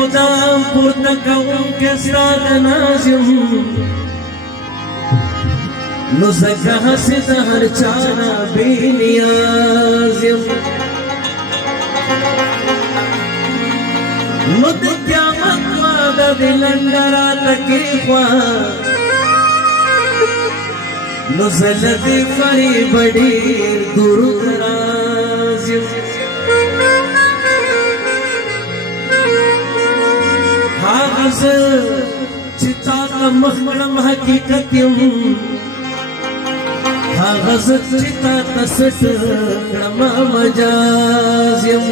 خدا پورته کوونکی ستا د نازم نو ځکه هسې د هر چا نه بې نیاز یم نو د قیامت وعده دې لنډه راته کېښوه نو زه له دې فریبه ډېر دور دراز یم هغه زه چې تا ته مخ کړم حقیقت یم هغه زه چې تا ته سټ کړم مجاز یم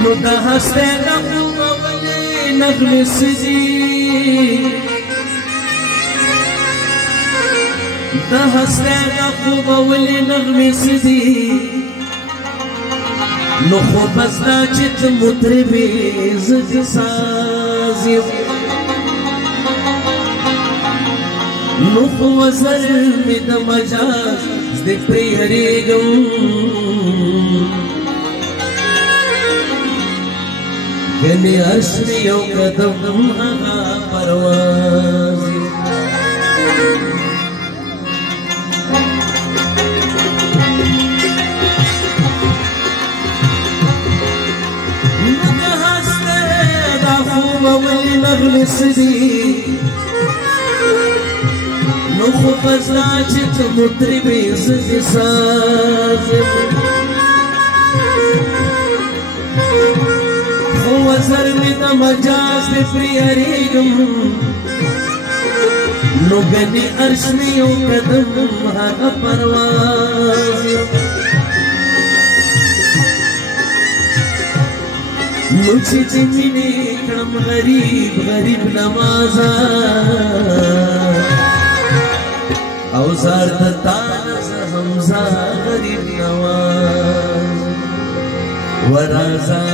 نو د هستۍ نه خوبولې نغمې سجي د هستۍ نه خوبولې نغمې سجي نو خو بس دا چې ته مطربې زه دې ساز یم نو خو وزر مې د مجاز زده پرې هرېږم ګنې عرش مې یو قدم هغه پرواز ولې نغمې سدي نو خو بس دا چې ته مطربې زه دې ساز یم خو وزر مې د مجاز دې پرې هرېږم نو ګنې عرش مې یو قدم هغه پرواز یم نو چې دې مینې کړم غریب غریب نوازا او زار د تا نه زه همزه غریب نواز ورازا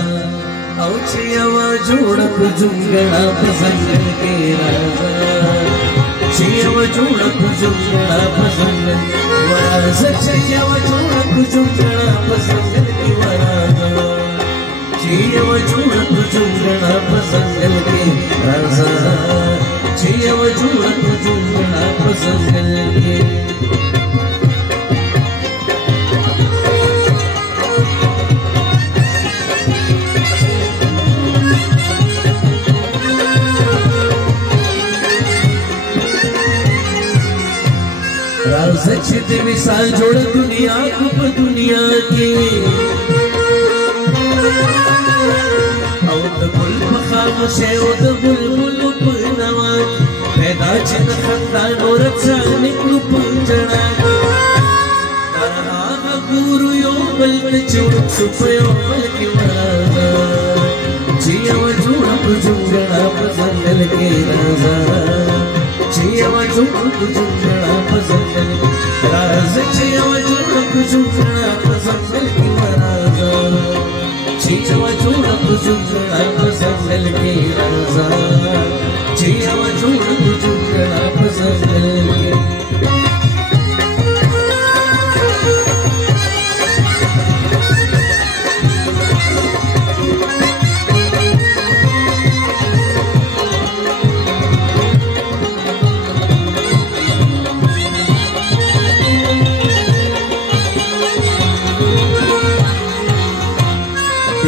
او چې یوه جوړه په جونګړه په ځنګل کې رازا چې یوه جوړه په جونګړه په ځنګل ورازا چې یوه جوړه په جونګړه په ځنګل کې ورازا چې یوه جوړه په جونګړه په ځنګل کې رازا چې یوه جوړه په جونګړه په ځنګل کې राजा चित विशाल जोड़ दुनिया को दुनिया के औद गुल खामोश है औद बुलबुल पनवा पैदा चित खंदान और चांद कुप जड़ा तरहा गुरु यो बल चुप चुप यो बल की वरा जिया वजूड़ा बुजुर्गड़ा पसंदल के राजा जिया वजूड़ा बुजुर्गड़ा पसंदल राजा जिया वजूड़ा बुजुर्गड़ा पसंदल की वराजा जिया वजूड़ा बुजुर्गड़ा पसंदल की राजा जिया वजूड़ा बुजुर्गड़ा पसंदल की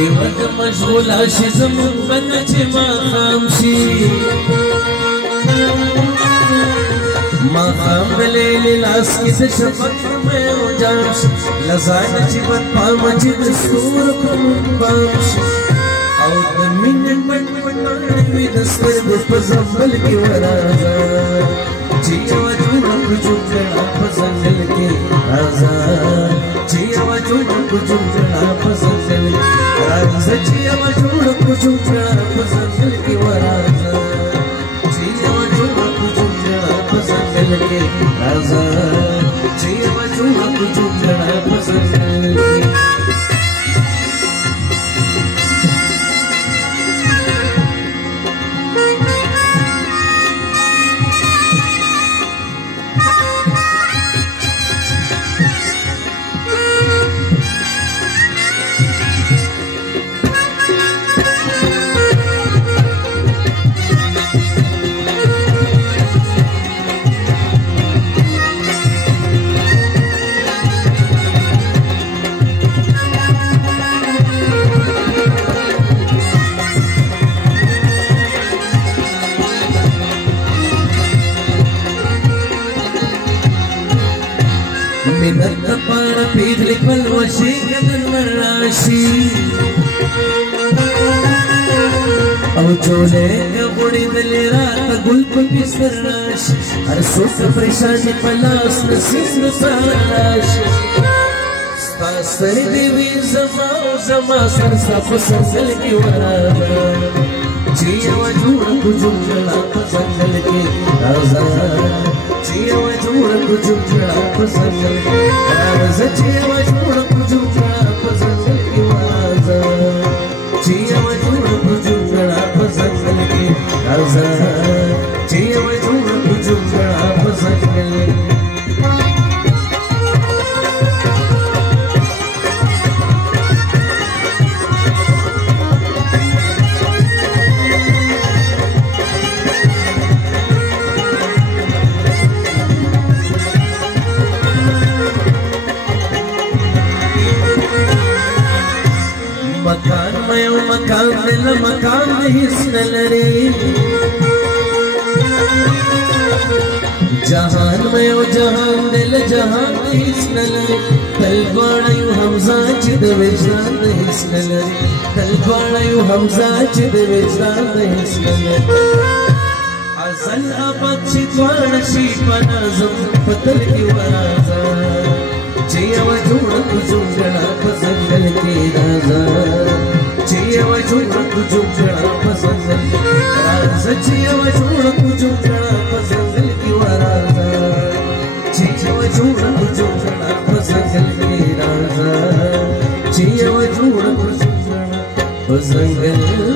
دیوت مشغولا شي زمون بند چې ما خام شي ما خام بلیل لاس کې د شفق مې وجام شي لزان چې بد پام چې د سور کوم پام شي او د مين پټ پټ وي د سترګو په زمبل کې ورازا چې وجوه بجوړه په زنګل کې رازا چې وجوه بجوړه په زنګل राजा जिया वजूड़ा बुजुर्गड़ा पसंदल की वराजा जिया वजूड़ा बुजुर्गड़ा पसंदल के राजा जिया वजूड़ा बुजुर्गड़ा पसंदल के خوشی کدن مراشی او چولے گوڑی دلی رات گل پا بستر راشی ہر سوک پریشانی پلاس نسیس نسان راشی ستا سردوی زما و زما سرسا پسنگل کی ورادا چیه و جوڑ کو جمجڑا پسنگل کی رازا چیه و جوڑ کو جمجڑا پسنگل کی رازا چیه و جوڑ کو جمجڑا پسنگل کی رازا چیه و جوڑ کو جمجڑا پسنگل کی رازا چیه و جوڑ کو جمجڑا پسنگل کی مکان میں او مکان دل مکان دہیس نلری جہان میں او جہان دل جہان دہیس نلری تل گوڑیو حمزہ چد وجدان دہیس نلری تل گوڑیو حمزہ چد وجدان دہیس نلری ازل ابد چتوان شی پنازم پتر کی ورازا چیه و جوڑ کو جمجڑا پسنگل کی رازا چیه و جوڑ کو جمجڑا پسنگل کی رازا چیه و جوڑ کو جمجڑا پسنگل کی ورازا چیه و جوڑ کو جمجڑا پسنگل کی رازا چیه و جوڑ کو جمجڑا پسنگل